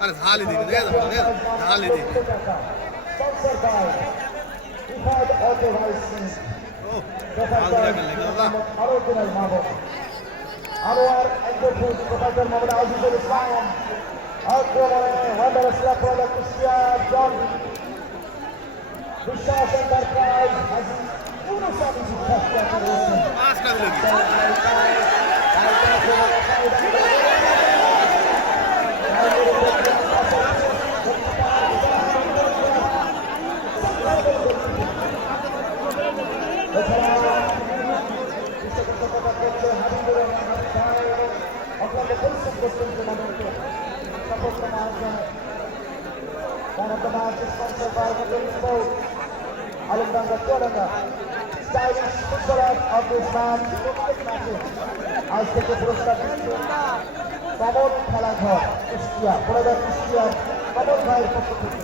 আরে ঝালি দিবি দেখে যাব দেখে ঝালি দিবি Sponsor by Ifad Auto License. ও মালদা গেলে গেলা আরও দিনের মাহবুব আরও আর এন্টারপ্রাইজ প্রোভাইডার মোহাম্মদ আজিজুল ইসলাম আক্রমণে ওয়ান্ডার ইসলাম প্রোডাক্ট কুষ্টিয়া জন বিশ্বাস এন্টারপ্রাইজ আজিজ ইউনুস আলী শিক্ষা রয়েছেন দিলে কি Alamdanga Chuadanga stylish footballer of this match আজ থেকে পুরস্কার দিচ্ছে কমল খেলাঘর কুষ্টিয়া বড়দার কুষ্টিয়ার কমল ভাইয়ের পক্ষ থেকে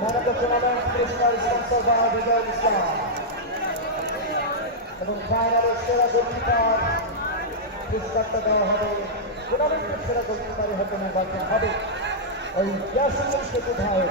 ম্যানেজার টুর্নামেন্ট পুরস্কার স্পন্সর বাই বিজয় ইসলাম এবং ফাইনালের সেরা গোলকিপার পুরস্কারটা দেওয়া হবে টুর্নামেন্টের সেরা গোলকিপারই হতে নির্বাচন হবে ওই ইয়াসিনুল সেতু ভাইয়ের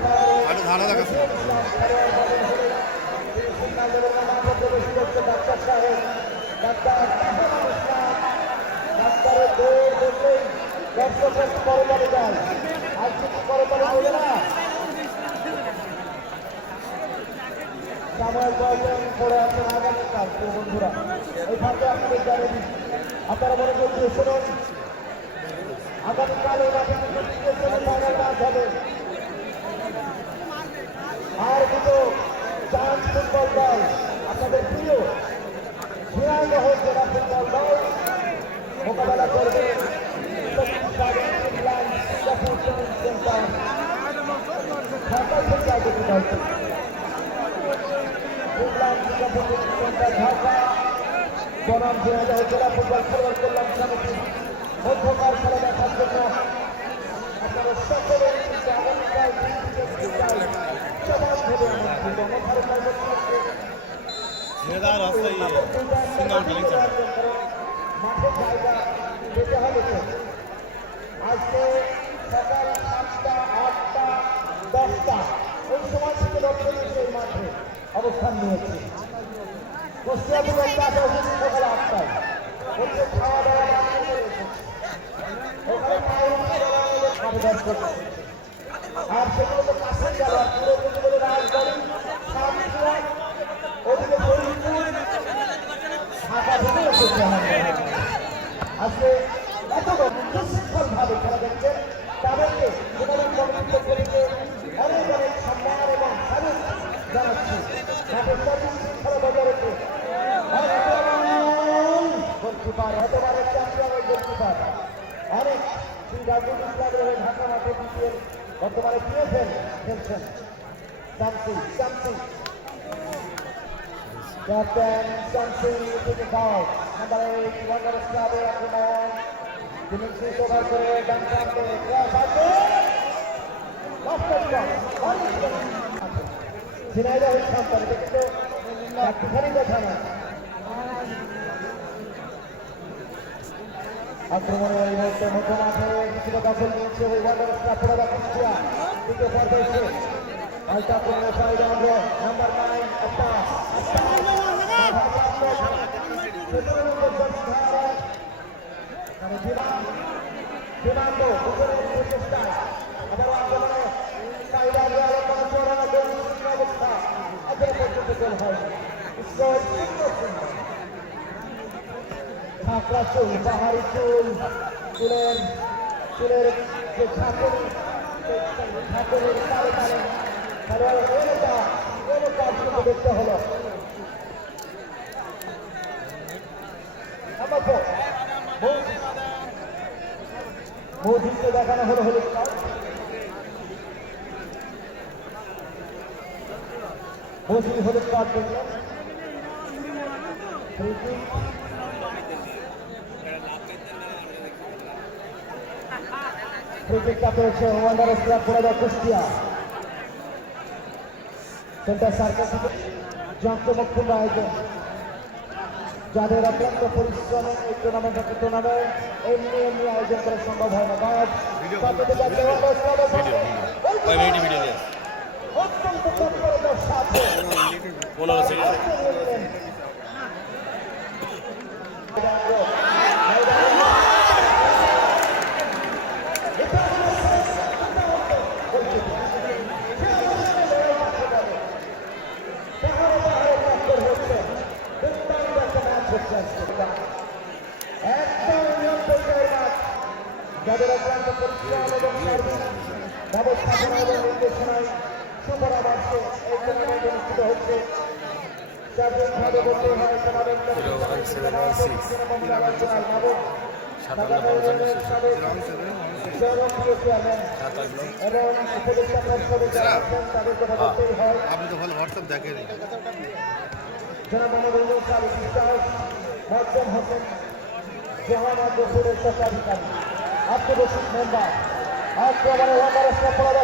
আর কিছু বন্ধুরা এই ফাঁকে আপনাদের জানিয়ে দিই আপনারা মনে করছেন শুনুন আগামীকাল এই মাঠে হবে আর দুটো চান্স ফুটবল দল। আপনাদের প্রিয় ঝিনাইদহ জেলা ফুটবল দল। মোকাবেলা করবে সেন্টার ঢাকা। থেকে আগত দলটি ঢাকা বনাম জেলা ফুটবল খেলোয়াড় কল্যাণ সমিতি মধ্যকার খেলা দেখার জন্য ছেড়া রাস্তায় হবে তো আজকে সকাল সাতটা আটটা দশটা ওই সময় থেকে দপ্তর মাঠে অবস্থান নিয়েছে কুষ্টিয়াপুর সকাল আটটায় খাওয়া দাওয়া আবেদন করছে আর সেগুলো তো কাছের যাওয়া পুরো বলে রাজবাড়ি সাতক্ষীরা ওদিকে ফরিদপুর ঢাকা থেকে এসেছে আমাদের আজকে এত সুশৃঙ্খল ভাবে খেলা দেখছে তাদেরকে কমিটিতে করিতে অনেক অনেক সম্মান এবং স্বাগত জানাচ্ছি মাঠের সঠিক শৃঙ্খলা বজায় রেখে গোলকিপার এতবারের চ্যাম্পিয়ন ওই গোলকিপার অনেক রাজনীতি ক্লাবের হয়ে ঢাকা মাঠে দ্বিতীয় বর্তমানে পিএফএল খেলছেন শামসি শামসি ক্যাপ্টেন শামসি থেকে দাও নাম্বার এইট ওয়ান্ডার ক্লাবের আক্রমণ তিনি শেষ ওভার করে ডান প্রান্তে ক্রস আছে ঝিনাইদহ সন্তান একটুখানি কথা না আক্রমণে এই মুহূর্তে মধ্য মাঠে কিছুটা দখল নিয়েছে ওই ওয়ান্ডার ক্লাব পড়ে কুষ্টিয়া দ্বিতীয় পর্বে এসে পাল্টা আক্রমণে সাইড অঙ্গ নাম্বার নাইন আব্বাস বিমান্ড উপরের প্রচেষ্টায় আবারও আক্রমণে সাইড আগে আলোচনা চড়ানো অবস্থা এখনও পর্যন্ত গোল হয়নি স্কোর শূন্য শূন্য পাকড়া চুল, পাহাড়ি চুল চুলের চুলের যে ঠাকুর, ঠাকুরের তালে তালে খেলোয়াড়ের অনেকটা অনেকটা আজকে দেখতে হলো। মৌধুরীকে দেখানো হলো হলুদ কার্ড হলুদ কার্ড কিকটা পেয়েছে ওয়ান্ডার ক্লাব পড়ে কুষ্টিয়া। সেন্টার সার্কেল থেকে জাঁকজমকপূর্ণ আয়োজন যাদের অত্যন্ত পরিশ্রমে এই টুর্নামেন্ট টুর্নামেন্ট এমনি এমনি আয়োজন করা সম্ভব হয় না। অত্যন্ত তৎপরতার সাথে। পনেরো সেকেন্ড যাদের অক্লান্ত পরিশ্রম এবং সার্বিক ব্যবস্থাপনা এবং নির্দেশনায় সুপরামর্শে এই টুর্নামেন্ট অনুষ্ঠিত হচ্ছে সার্বিকভাবে বলতে হয় আপনি তো ভালো হোয়াটসঅ্যাপ দেখেনি জনাব মোহাম্মদ ইউনুস আলী বিশ্বাস হোসেন জহানা গফুরের স্বত্বাধিকারী আব্দুল মেম্বার আজকে আবার ওয়ান্ডার স্টপ করা